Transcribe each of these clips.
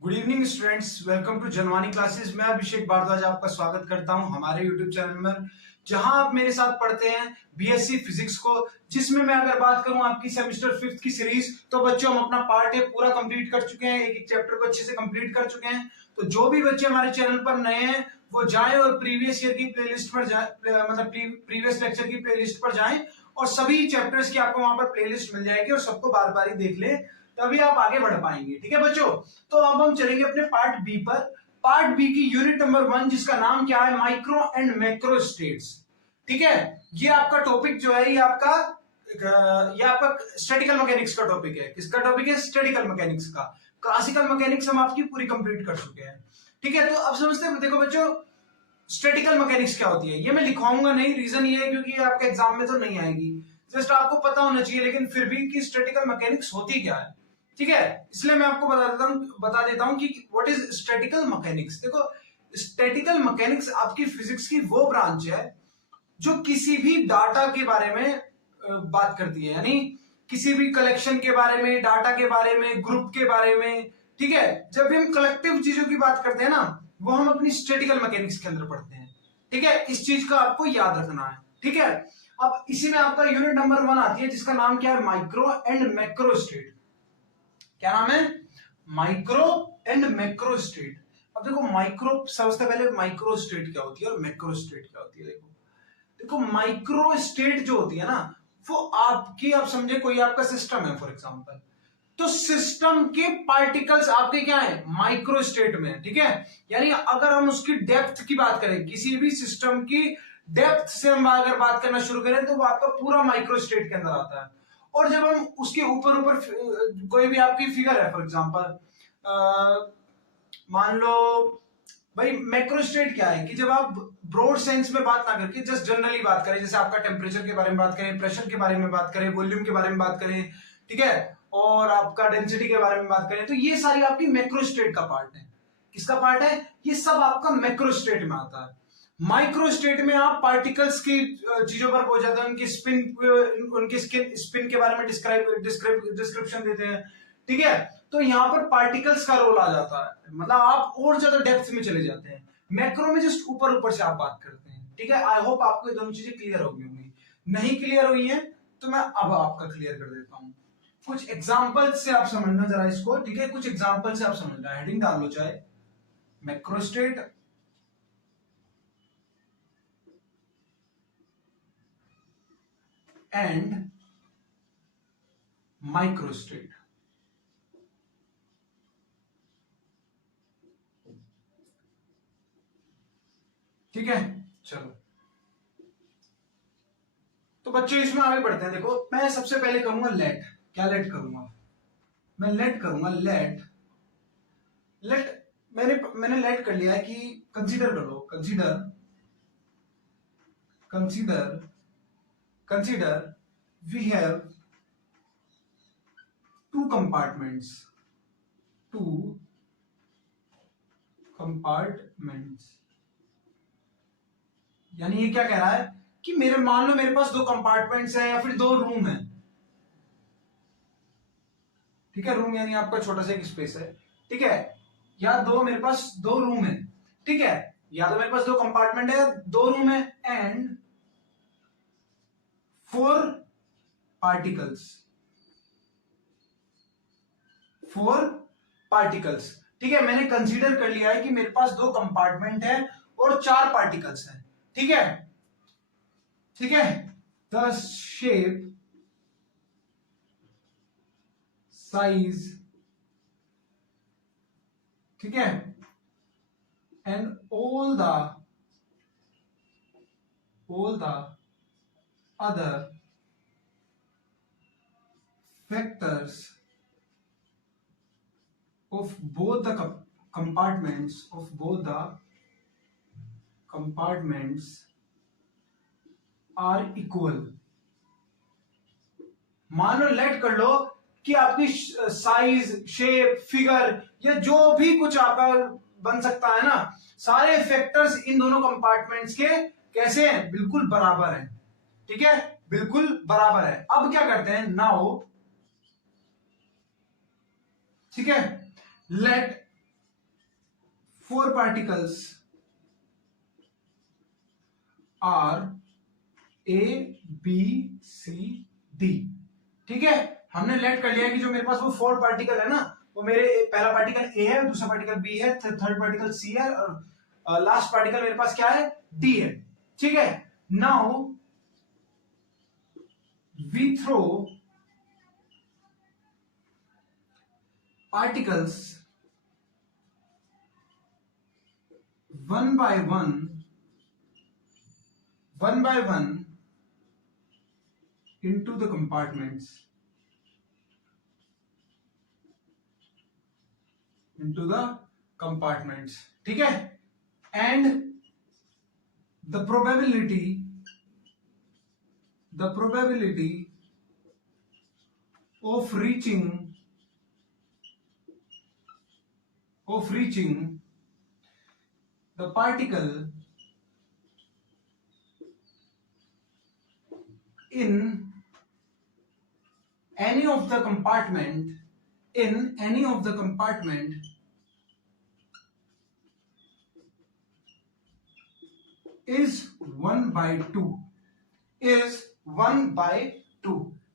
Good evening students, welcome to Janvani classes. मैं अभिषेक भारद्वाज आपका स्वागत करता हूं हमारे यूट्यूब चैनल में, जहां आप मेरे साथ पढ़ते हैं बीएससी फिजिक्स को। जिसमें मैं अगर बात करूं आपकी सेमेस्टर 5th की सीरीज, तो बच्चों हम अपना पार्ट ए पूरा कंप्लीट कर चुके हैं, एक एक चैप्टर को अच्छे से कंप्लीट कर चुके हैं। तो जो भी बच्चे हमारे चैनल पर नए हैं वो जाएं और प्रीवियस ईयर की प्लेलिस्ट पर जाए, मतलब प्रीवियस लेक्चर की प्लेलिस्ट पर जाएं और सभी चैप्टर्स की आपको वहां पर प्लेलिस्ट मिल जाएगी और सबको बार बार ही देख ले, तभी आप आगे बढ़ पाएंगे। ठीक है बच्चों, तो अब हम चलेंगे अपने पार्ट बी पर। पार्ट बी की यूनिट नंबर 1, जिसका नाम क्या है, माइक्रो एंड मैक्रो स्टेट्स। ठीक है, ये आपका टॉपिक जो है, ये आपका स्टैटिकल मैकेनिक्स का टॉपिक है। किसका टॉपिक है? स्टैटिकल मैकेनिक्स का। क्लासिकल मैकेनिक्स हम आपकी पूरी कंप्लीट कर चुके हैं। ठीक है, तो अब समझते हैं। देखो बच्चों, स्टैटिकल मैकेनिक्स क्या होती है ये मैं लिखवाऊंगा नहीं, रीजन ये है क्योंकि आपके एग्जाम में तो नहीं आएगी। जस्ट आपको पता होना चाहिए लेकिन फिर भी कि स्टैटिकल मैकेनिक्स होती क्या है। ठीक है, इसलिए मैं आपको बता देता हूं कि व्हाट इज स्टैटिकल मैकेनिक्स। देखो, स्टैटिकल मैकेनिक्स आपकी फिजिक्स की वो ब्रांच है जो किसी भी डाटा के बारे में बात करती है, यानी किसी भी कलेक्शन के बारे में, डाटा के बारे में, ग्रुप के बारे में। ठीक है, जब भी हम कलेक्टिव चीजों की बात करते हैं ना, वो हम अपनी स्टैटिकल मैकेनिक्स के अंदर पढ़ते हैं। ठीक है, इस चीज का आपको याद रखना है। ठीक है, अब इसी में आपका यूनिट नंबर 1 आती है, जिसका नाम क्या है, माइक्रो एंड मैक्रो स्टेट। क्या नाम है? Micro and macro state. अब देखो, माइक्रो, सबसे पहले माइक्रो स्टेट क्या होती है और मैक्रो स्टेट क्या होती है। देखो देखो माइक्रो स्टेट जो होती है ना, वो आपकी, आप समझे कोई आपका सिस्टम है फॉर एग्जांपल, तो सिस्टम के पार्टिकल्स आपके क्या है, माइक्रो स्टेट में। ठीक है, यानी अगर हम उसकी डेप्थ की बात करें, किसी भी सिस्टम की डेप्थ से हम अगर बात करना शुरू करें, तो वो आपका पूरा माइक्रो स्टेट के अंदर आता है। और जब हम उसके ऊपर ऊपर कोई भी आपकी फिगर है, फॉर एग्जांपल मान लो भाई, मैक्रो स्टेट क्या है कि जब आप ब्रॉड सेंस में बात ना करके जस्ट जनरली बात करें, जैसे आपका टेम्परेचर के बारे में बात करें, प्रेशर के बारे में बात करें, वॉल्यूम के बारे में बात करें, ठीक है, और आपका डेंसिटी के बारे में बात करें, तो ये सारी आपकी मैक्रो स्टेट का पार्ट है। किसका पार्ट है? ये सब आपका मैक्रो स्टेट में आता है। माइक्रो स्टेट में आप पार्टिकल्स की चीजों पर पहुंच जाते हैं, उनकी स्पिन के बारे में डिस्क्रिप्शन देते हैं। ठीक है, तो यहां पर पार्टिकल्स का रोल आ जाता है, मतलब आप और ज्यादा डेप्थ में चले जाते हैं। मैक्रो में जस्ट ऊपर ऊपर से आप बात करते हैं। ठीक है, आई होप आपको ये दोनों चीजें क्लियर हो गई होंगी। नहीं क्लियर हुई है तो मैं अब आपका क्लियर कर देता हूं। कुछ एग्जाम्पल से आप समझना जरा इसको। ठीक है, कुछ एग्जाम्पल से आप समझना, हेडिंग डाल लो चाहे, macro state and micro state. ठीक है, चलो तो बच्चों इसमें आगे बढ़ते हैं। देखो, मैं सबसे पहले करूंगा लेट। क्या लेट करूंगा? मैं लेट करूंगा, लेट लेट मैंने लेट कर लिया है कि कंसीडर कर लो, consider we have two compartments. यानी ये क्या कह रहा है कि मेरे, मान लो मेरे पास दो कंपार्टमेंट्स हैं या फिर दो रूम है। ठीक है, रूम यानी आपका छोटा सा एक स्पेस है। ठीक है, या दो, मेरे पास दो रूम है। ठीक है, या तो मेरे पास दो कंपार्टमेंट है, दो रूम है, एंड 4 पार्टिकल्स। 4 पार्टिकल्स। ठीक है, मैंने कंसीडर कर लिया है कि मेरे पास दो कंपार्टमेंट है और 4 पार्टिकल्स हैं। ठीक है, ठीक है, द शेप, साइज, ठीक है, and all the other factors of both the compartments are equal। मान लो, लेट कर लो कि आपकी साइज, शेप, फिगर या जो भी कुछ आपका बन सकता है ना, सारे फैक्टर्स इन दोनों कंपार्टमेंट्स के कैसे हैं? बिल्कुल बराबर हैं। ठीक है, बिल्कुल बराबर है। अब क्या करते हैं, नाउ, ठीक है, late 4 particles are A, B, C, D। ठीक है, हमने लेट कर लिया कि जो मेरे पास वो 4 पार्टिकल है ना, वो मेरे पहला पार्टिकल ए है, दूसरा पार्टिकल बी है, थर्ड पार्टिकल सी है, और लास्ट पार्टिकल मेरे पास क्या है, डी है। ठीक है, now we throw particles one by one into the compartments, ठीक है, and the probability of reaching the particle in any of the compartment is 1/2।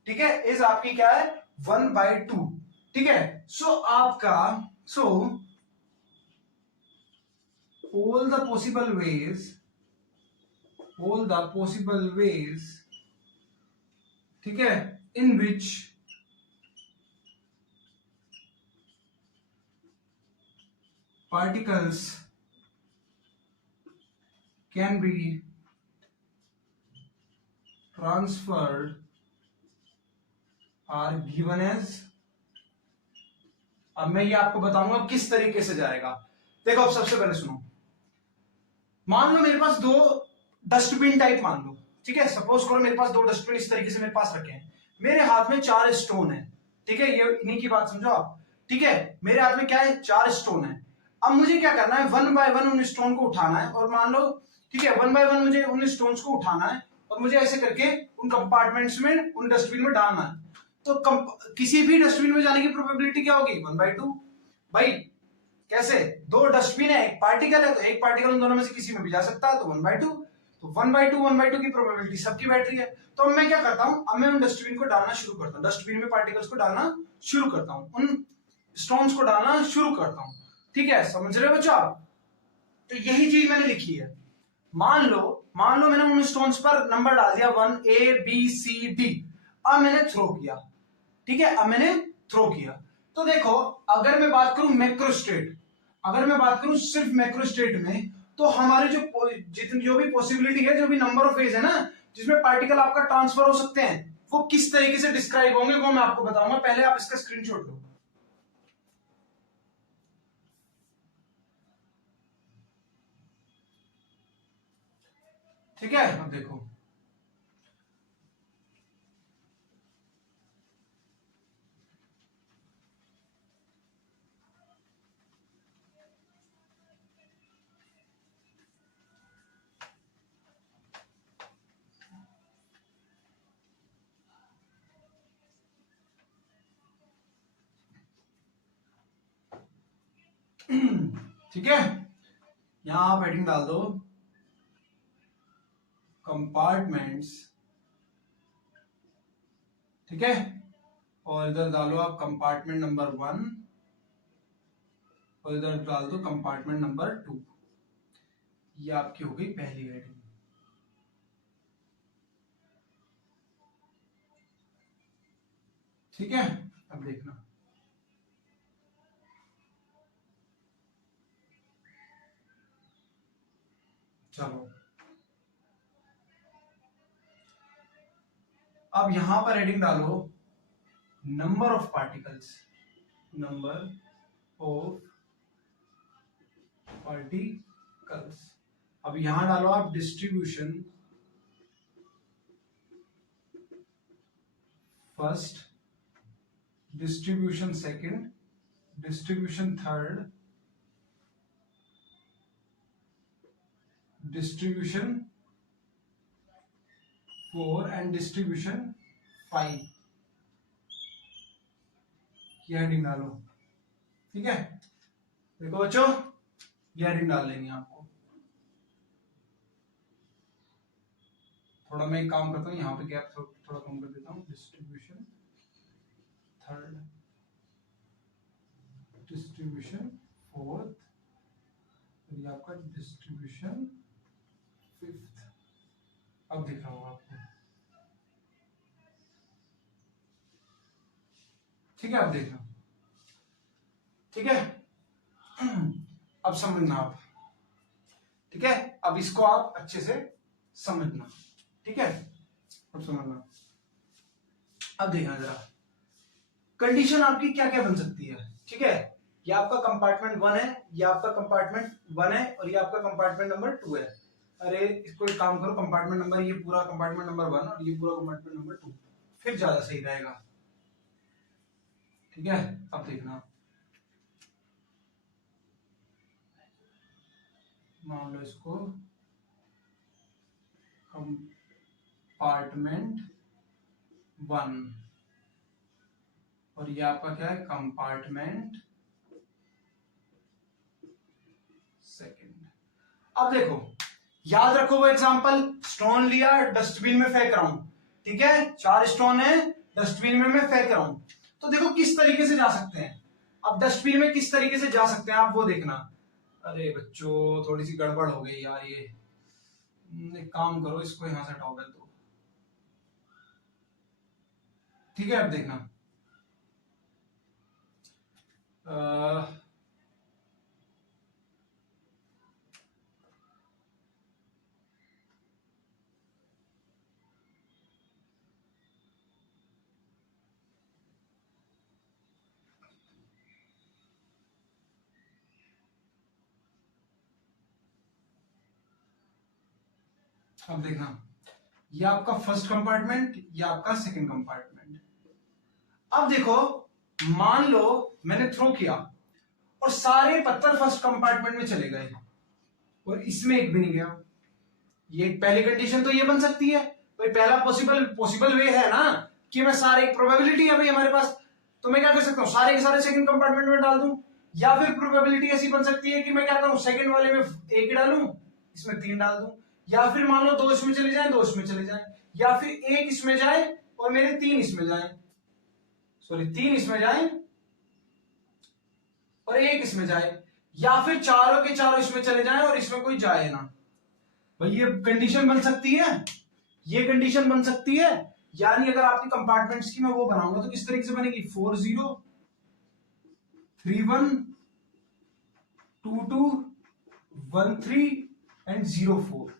ठीक है, इज आपकी क्या है, 1/2। ठीक है, सो आपका all the possible ways, ठीक है, in which particles can be transferred are given as। अब मैं ये आपको बताऊंगा किस तरीके से जाएगा। देखो, अब सबसे पहले सुनो, मान लो मेरे पास दो डस्टबिन टाइप मान लो, ठीक है, सपोज करो मेरे पास दो डस्टबिन इस तरीके से मेरे पास रखे हैं, मेरे हाथ में 4 स्टोन है। ठीक है, ये इन्हीं की बात समझो आप। ठीक है, मेरे हाथ में क्या है, 4 स्टोन है। अब मुझे क्या करना है, 1 बाय 1 उन स्टोन को उठाना है, और मान लो, ठीक है, 1 बाय 1 मुझे उन स्टोन्स को उठाना है, और मुझे ऐसे करके उन कंपार्टमेंट्स में, उन डस्टबिन में डालना है। तो किसी भी डस्टबिन में जाने की प्रोबेबिलिटी क्या होगी, 1/2। भाई कैसे, दो डस्टबिन है, एक पार्टिकल है, तो एक पार्टिकल उन दोनों में से किसी में भी जा सकता है, तो 1/2। तो 1/2 की प्रोबेबिलिटी सबकी बैठ रही है। तो अब मैं क्या करता हूं, अब मैं उन डस्टबिन को डालना शुरू करता हूं, डस्टबिन में पार्टिकल्स को डालना शुरू करता हूं, उन स्टोन्स को डालना शुरू करता हूं। ठीक है, समझ रहे हो बच्चों आप? तो यही चीज मैंने लिखी है। मान लो मैंने उन स्टोन्स पर नंबर डाल दिया 1 A B C D। अब मैंने थ्रो किया। ठीक है, अब मैंने थ्रो किया, तो देखो, अगर मैं बात करूं मैक्रोस्टेट, अगर मैं बात करूं सिर्फ मैक्रोस्टेट में, तो हमारी जो भी पॉसिबिलिटी है, जो भी नंबर ऑफ फेज है ना, जिसमें पार्टिकल आपका ट्रांसफर हो सकते हैं, वो किस तरीके से डिस्क्राइब होंगे वो मैं आपको बताऊंगा। पहले आप इसका स्क्रीनशॉट लो। ठीक है, अब देखो, ठीक है, यहां आप हेडिंग डाल दो कंपार्टमेंट्स। ठीक है, और इधर डालो आप कंपार्टमेंट नंबर 1, और इधर डाल दो कंपार्टमेंट नंबर 2। ये आपकी हो गई पहली हेडिंग। ठीक है, अब देखना, चलो अब यहां पर हेडिंग डालो number of particles, number of particles. अब यहां डालो आप distribution first, distribution second, distribution third, distribution 4 and distribution 5। ये हेडिंग डालो। ठीक है, देखो बच्चों, ये हेडिंग डाल लेनी है आपको। थोड़ा मैं एक काम करता हूँ, यहाँ पे गैप थोड़ा कम कर देता हूँ। डिस्ट्रीब्यूशन थर्ड, डिस्ट्रीब्यूशन फोर्थ, और ये आपका डिस्ट्रीब्यूशन फिफ्थ। अब दिख रहा होगा आपको, ठीक है? अब देखना, ठीक है? अब समझना आप, ठीक है? अब इसको आप अच्छे से समझना, ठीक है? अब समझना, अब देखना जरा कंडीशन आपकी क्या क्या बन सकती है, ठीक है? ये आपका कंपार्टमेंट 1 है, ये आपका कंपार्टमेंट 1 है, और ये आपका कंपार्टमेंट नंबर 2 है। अरे इसको एक काम करो, कंपार्टमेंट नंबर, ये पूरा कंपार्टमेंट नंबर 1 और ये पूरा कंपार्टमेंट नंबर 2, फिर ज्यादा सही रहेगा, ठीक है? अब देखना, मान लो इसको कंपार्टमेंट 1 और ये आपका क्या है, कंपार्टमेंट सेकंड। अब देखो, याद रखो वो एग्जांपल, स्टोन लिया, डस्टबिन में फेंक रहा हूं, ठीक है? 4 स्टोन है, डस्टबिन में मैं फेंक रहा हूं, तो देखो किस तरीके से जा सकते हैं। अब डस्टबिन में किस तरीके से जा सकते हैं आप वो देखना। अरे बच्चों थोड़ी सी गड़बड़ हो गई यार, ये एक काम करो, इसको यहां से हटाओ दो, ठीक है? अब देखना, अब देखना, ये आपका फर्स्ट कंपार्टमेंट, ये आपका सेकंड कंपार्टमेंट। अब देखो, मान लो मैंने थ्रो किया और सारे पत्थर फर्स्ट कंपार्टमेंट में चले गए और इसमें एक भी नहीं गया। ये पहली कंडीशन तो ये बन सकती है भाई, पहला पॉसिबल वे है ना कि मैं सारे, एक प्रोबेबिलिटी है भाई हमारे पास, तो मैं क्या कर सकता हूं, सारे के सारे सेकंड कंपार्टमेंट में डाल दूं। या फिर प्रोबेबिलिटी ऐसी बन सकती है कि मैं क्या करूं, सेकंड वाले में एक ही डालूं, इसमें 3 डाल दूं। या फिर मान लो 2 इसमें चले जाएं, 2 इसमें चले जाएं, या फिर एक इसमें जाए और मेरे 3 इसमें जाए, सॉरी 3 इसमें जाए और एक इसमें जाए, या फिर चारों के चारों इसमें चले जाएं और इसमें कोई जाए ना। भाई ये कंडीशन बन सकती है, ये कंडीशन बन सकती है। यानी अगर आपकी कंपार्टमेंट्स की मैं वो बनाऊंगा तो किस तरीके से बनेगी, 4 0 3 1 2 2 1 3 एंड 0 4।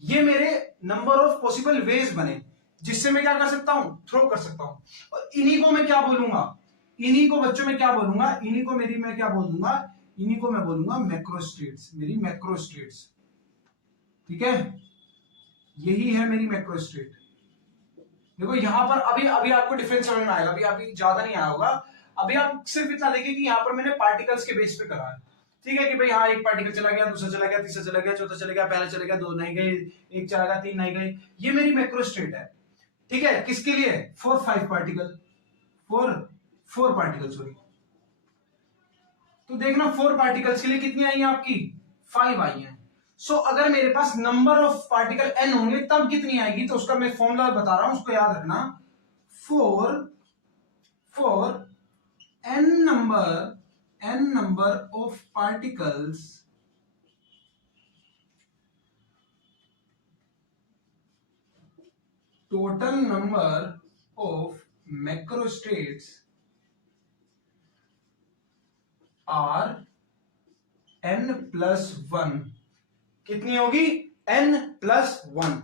ये मेरे नंबर ऑफ पॉसिबल वेज बने जिससे मैं क्या कर सकता हूं, थ्रो कर सकता हूं। और इन्हीं को मैं क्या बोलूंगा, इन्हीं को बच्चों में क्या बोलूंगा, इन्हीं को मेरी मैं क्या बोल दूंगा, इन्हीं को मैं बोलूंगा मैक्रोस्टेट्स, मेरी मैक्रोस्टेट्स, ठीक है? यही है मेरी मैक्रोस्टेट। देखो यहां पर अभी अभी आपको डिफरेंस समझ में आएगा, अभी ज्यादा नहीं आया होगा। अभी आप सिर्फ इतना देखिए कि यहाँ पर मैंने पार्टिकल्स के बेस पे करा है, ठीक है? कि भाई हाँ, एक पार्टिकल चला गया, दूसरा चला गया, तीसरा चला गया, चौथा चला गया, पहला चला गया, 2 नहीं गए, एक चला गया, 3 नहीं गए। ये मेरी मैक्रोस्टेट है, ठीक है? किसके लिए, 4 5 पार्टिकल, 4 पार्टिकल सॉरी। तो देखना 4 पार्टिकल्स के लिए कितनी आई है आपकी, 5 आई है। सो अगर मेरे पास नंबर ऑफ पार्टिकल n होंगे तब कितनी आएगी, तो उसका मैं फॉर्मूला बता रहा हूं, उसको याद रखना। 4 n number of particles total number of macrostates are n plus 1। कितनी होगी, n plus 1,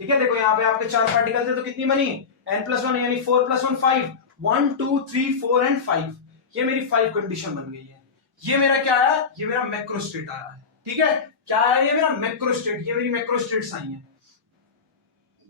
ठीक है? देखो यहां पे आपके 4 पार्टिकल थे तो कितनी बनी, n plus 1, यानी 4 plus 1 5, 1 2 3 4 एंड 5। ये मेरी 5 कंडीशन बन गई है। ये मेरा क्या आया, ये मेरा मैक्रोस्टेट आया है, ठीक है? क्या आया, ये मेरा मैक्रोस्टेट, ये मेरी मैक्रोस्टेट्स आई है,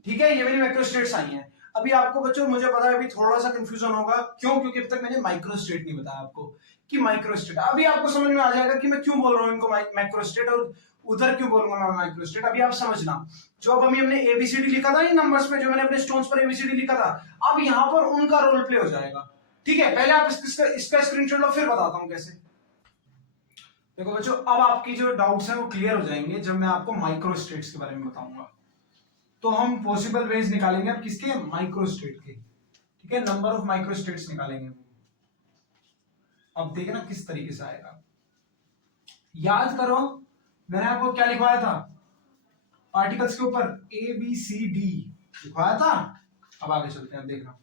ठीक है? ये मेरी मैक्रोस्टेट्स आई है। अभी आपको बच्चों मुझे पता है अभी थोड़ा सा कंफ्यूजन होगा, क्यों? क्योंकि अब तक मैंने माइक्रोस्टेट नहीं बताया आपको कि माइक्रोस्टेट। अभी आपको समझ में आ जाएगा कि मैं क्यों बोल रहा हूं इनको मैक्रोस्टेट और उधर क्यों बोलूंगा मैं माइक्रोस्टेट। अभी आप समझना, जो अब हमने एबीसीडी लिखा था, ये नंबर्स पे जो मैंने अपने स्टोन्स पर एबीसीडी लिखा था, अब यहां पर उनका रोल प्ले हो जाएगा, ठीक है? पहले आप इसका स्क्रीनशॉट लो, फिर बताता हूं कैसे। देखो बच्चों, अब आपकी जो डाउट्स हैं वो क्लियर हो जाएंगे जब मैं आपको माइक्रोस्टेट्स के बारे में बताऊंगा। तो हम पॉसिबल वेज निकालेंगे अब किसके, माइक्रोस्टेट के। ठीक है, नंबर ऑफ माइक्रोस्टेट्स निकालेंगे। अब देखना किस तरीके से आएगा। याद करो मैंने आपको क्या लिखवाया था पार्टिकल्स के ऊपर, ए बी सी डी लिखवाया था। अब आगे चलते हैं, अब देखना।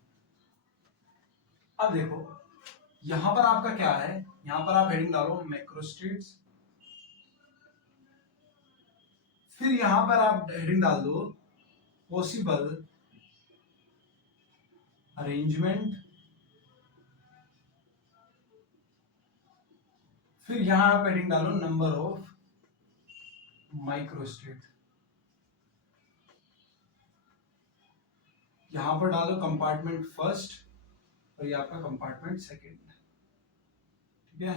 अब देखो यहां पर आपका क्या है, यहां पर आप हेडिंग डालो मैक्रोस्टेट्स, फिर यहां पर आप हेडिंग डाल दो पॉसिबल अरेंजमेंट, फिर यहां आप हेडिंग डालो नंबर ऑफ माइक्रोस्टेट, यहां पर डालो कंपार्टमेंट फर्स्ट और ये आपका कंपार्टमेंट सेकंड। ठीक है,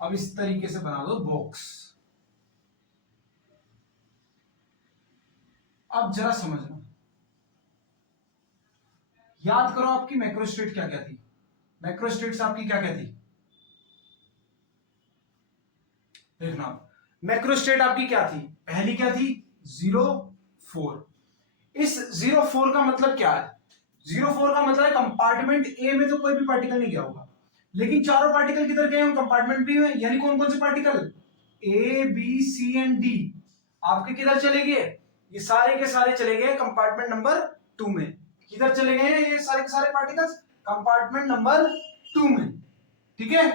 अब इस तरीके से बना दो बॉक्स। अब जरा समझना, याद करो आपकी मैक्रोस्टेट क्या क्या थी, मैक्रोस्टेट्स आपकी क्या क्या थी, देखना। मैक्रोस्टेट आपकी क्या थी, पहली क्या थी, 0 4। इस 0 4 का मतलब क्या है, 0 4 का मतलब है कंपार्टमेंट ए में तो कोई भी पार्टिकल नहीं गया होगा, लेकिन चारों पार्टिकल किधर गए हैं कंपार्टमेंट बी में, यानी कौन कौन से particle, A B C and D आपके किधर चले गए, ये सारे के सारे चले गए कंपार्टमेंट नंबर 2 में। किधर चले गए हैं ये सारे के सारे पार्टिकल्स, कंपार्टमेंट नंबर 2 में। ठीक है,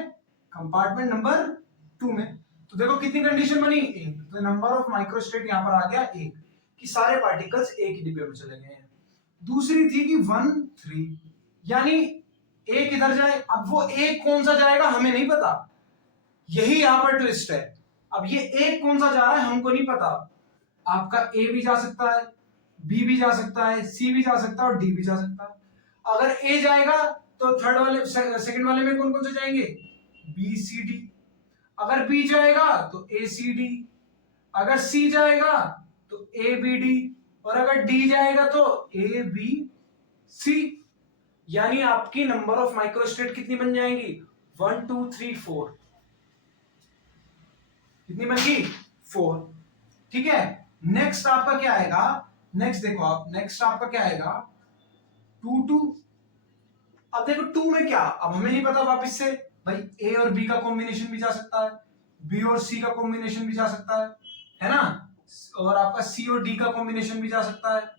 कंपार्टमेंट नंबर 2 में। तो देखो कितनी कंडीशन बनी, एक, तो नंबर ऑफ माइक्रोस्टेट यहां पर आ गया एक, कि सारे पार्टिकल्स एक ही डिब्बे में चले गए हैं। दूसरी थी कि 1 3, यानी एक इधर जाए, अब वो एक कौन सा जाएगा हमें नहीं पता, यही यहां पर ट्विस्ट है। अब ये एक कौन सा जा रहा है हमको नहीं पता, आपका ए भी जा सकता है, बी भी जा सकता है, सी भी जा सकता है और डी भी जा सकता है। अगर ए जाएगा तो थर्ड वाले सेकंड वाले में कौन कौन से जाएंगे, बी सी डी। अगर बी जाएगा तो ए सी डी, अगर सी जाएगा तो ए बी डी, और अगर डी जाएगा तो ए बी सी। यानी आपकी नंबर ऑफ माइक्रोस्टेट कितनी बन जाएंगी, 1 2 3 4। कितनी बन गई, 4। ठीक है, नेक्स्ट आपका क्या आएगा, नेक्स्ट देखो आप, नेक्स्ट आपका क्या आएगा 2 2। अब देखो 2 में क्या, अब हमें नहीं पता वापस से, भाई ए और बी का कॉम्बिनेशन भी जा सकता है, बी और सी का कॉम्बिनेशन भी जा सकता है ना, और आपका सी और डी का कॉम्बिनेशन भी जा सकता है,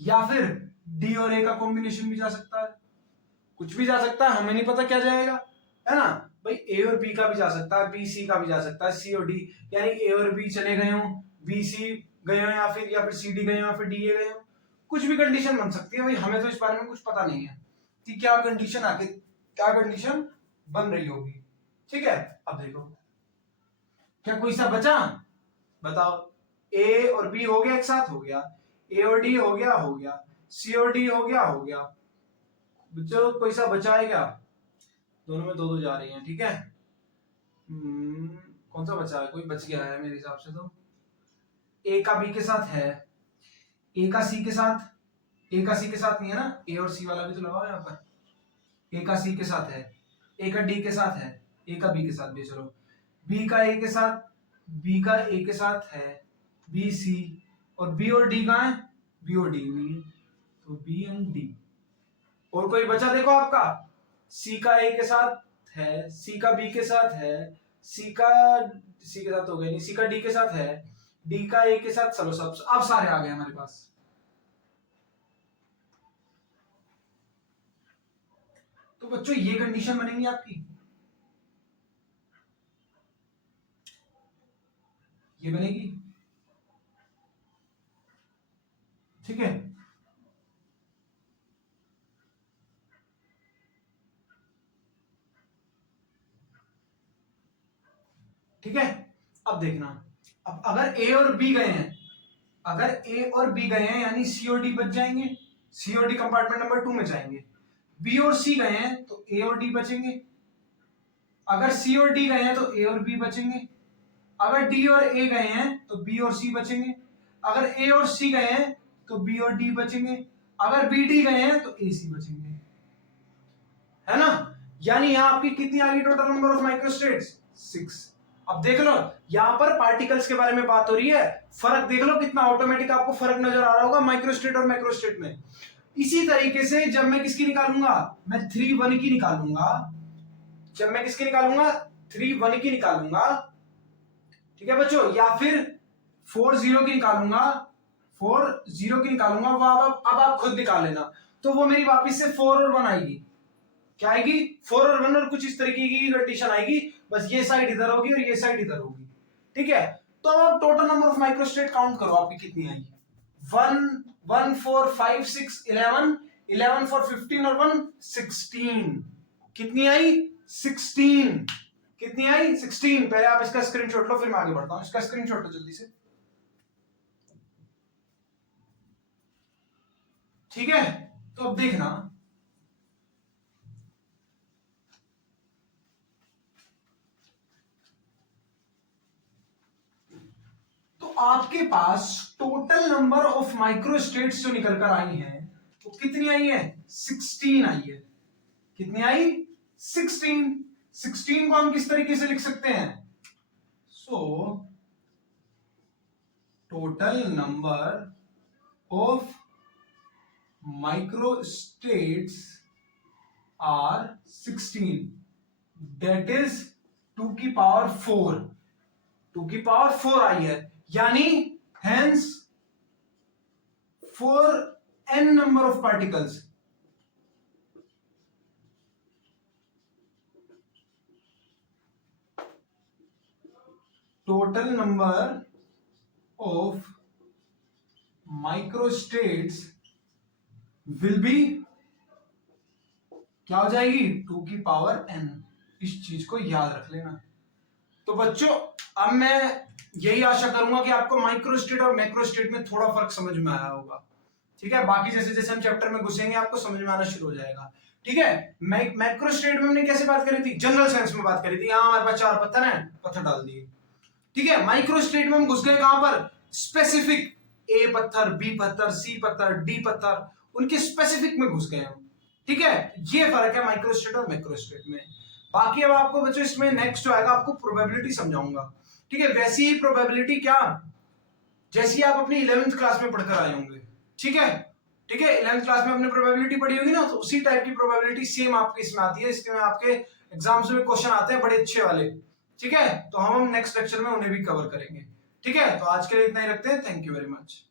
या फिर डी और ए का कॉम्बिनेशन भी जा सकता है, कुछ भी जा सकता है, हमें नहीं पता क्या जाएगा, है ना। भाई ए और बी का भी जा सकता है, बी सी का भी जा सकता है, सी और डी, यानी ए और बी चले गए हो, बी सी गए हो, या फिर सी डी गए हो, या फिर डी ए गए हो, कुछ भी कंडीशन बन सकती है। भाई हमें तो इस बारे में कुछ पता नहीं है कि क्या कंडीशन आके क्या कंडीशन बन रही होगी। ठीक है, अब देखो क्या कोई सा बचा, बताओ, ए और बी हो गया एक साथ, हो गया ए और डी हो गया, सी और डी हो गया, बच्चों कोई सा बचा है क्या, दोनों में दो दो जा रही हैं। ठीक है, कौन सा बचा है, कोई बच गया है मेरे हिसाब से तो, ए का बी के साथ है, ए का सी के साथ, ए का सी के साथ नहीं है ना, ए और सी वाला भी तो लगा हुआ है यहाँ पर, ए का सी के साथ है, ए का डी के साथ है, ए का बी के साथ भी, चलो बी का ए के साथ, बी का ए के साथ है, बी सी, और बी और डी कहाँ है, बी और डी नहीं है, तो बी एंड डी। और कोई बचा देखो आपका, सी का ए के साथ है, सी का बी के साथ है, सी के साथ हो गया नहीं, सी का डी के साथ है, डी का ए के साथ, चलो सब अब सारे आ गए हमारे पास। तो बच्चों ये कंडीशन बनेगी आपकी, ये बनेगी। ठीक है, ठीक है, अब देखना, अब अगर ए और बी गए हैं, अगर ए और बी गए हैं यानी सी और डी बच जाएंगे, सी और डी कंपार्टमेंट नंबर 2 में जाएंगे। बी और सी गए हैं तो ए और डी बचेंगे, अगर सी और डी गए हैं तो ए और बी बचेंगे, अगर डी और ए गए हैं तो बी और सी बचेंगे, अगर ए और सी गए हैं तो बी और डी बचेंगे, अगर बी डी गए हैं तो ए सी बचेंगे, है ना। यानी यहां आपकी कितनी आ गई टोटल नंबर ऑफ माइक्रोस्टेट्स? 6। अब देख लो यहां पर पार्टिकल्स के बारे में बात हो रही है, फर्क देख लो कितना ऑटोमेटिक आपको फर्क नजर आ रहा होगा माइक्रोस्टेट और मैक्रोस्टेट में। इसी तरीके से जब मैं किसकी निकालूंगा, मैं 3 1 की निकालूंगा, जब मैं किसकी निकालूंगा 3 1 की निकालूंगा, ठीक है बच्चों, या फिर 4 0 की निकालूंगा, 4 0 की निकालूंगा, वो अब आप खुद निकाल लेना। तो वो मेरी वापस से 4 और 1 आएगी, क्या आएगी 4 और 1, और कुछ इस तरीके की कंडीशन आएगी, बस ये साइड इधर होगी और ये साइड इधर होगी, ठीक है। तो अब total number of microstate count करो आपकी कितनी आई, 1 1 4 5 6 11 11 4 15 और 1 16, कितनी आई 16, कितनी आई 16। पहले आप इसका स्क्रीनशॉट लो फिर मैं आगे बढ़ता हूं, इसका स्क्रीनशॉट लो जल्दी से, ठीक है। तो अब देखना, तो आपके पास टोटल नंबर ऑफ माइक्रोस्टेट्स जो निकल कर आई हैं वो कितनी आई है 16 आई है, कितनी आई 16। 16 को हम किस तरीके से लिख सकते हैं, so total number of microstates are 16, that is 2 की पावर 4, 2 की पावर 4 आई है, यानी hence for n number of particles, total number of microstates will be क्या हो जाएगी 2 की पावर n। इस चीज को याद रख लेना। तो बच्चों अब मैं यही आशा करूंगा कि आपको माइक्रोस्टेट और मैक्रोस्टेट में थोड़ा फर्क समझ में आया होगा, ठीक है। बाकी जैसे जैसे हम चैप्टर में घुसेंगे आपको समझ में आना शुरू हो जाएगा, ठीक है। मैक्रोस्टेट में हमने कैसे बात करी थी, जनरल सेंस में बात करी थी, यहां हमारे पास 4 पत्थर हैं, पत्थर डाल दिए, ठीक है। माइक्रोस्टेट में हम घुस गए कहां पर, स्पेसिफिक, ए पत्थर, बी पत्थर, सी पत्थर, डी पत्थर, उनके स्पेसिफिक में घुस गए हम, ठीक है। ये फर्क है माइक्रोस्टेट और मैक्रोस्टेट में। बाकी अब आपको बच्चों इसमें नेक्स्ट जो आएगा आपको प्रोबेबिलिटी समझाऊंगा, ठीक है। वैसी ही प्रोबेबिलिटी क्या जैसी आप अपनी 11th क्लास में पढ़कर आए होंगे, ठीक है, ठीक है। 11th क्लास में आपने प्रोबेबिलिटी पढ़ी होगी ना, तो उसी टाइप की प्रोबेबिलिटी सेम आपके इसमें आती है, इसमें आपके एग्जाम्स में क्वेश्चन आते हैं बड़े अच्छे वाले, ठीक है। तो हम नेक्स्ट लेक्चर में उन्हें भी कवर करेंगे, ठीक है। तो आज के लिए इतना ही रखते हैं, थैंक यू वेरी मच।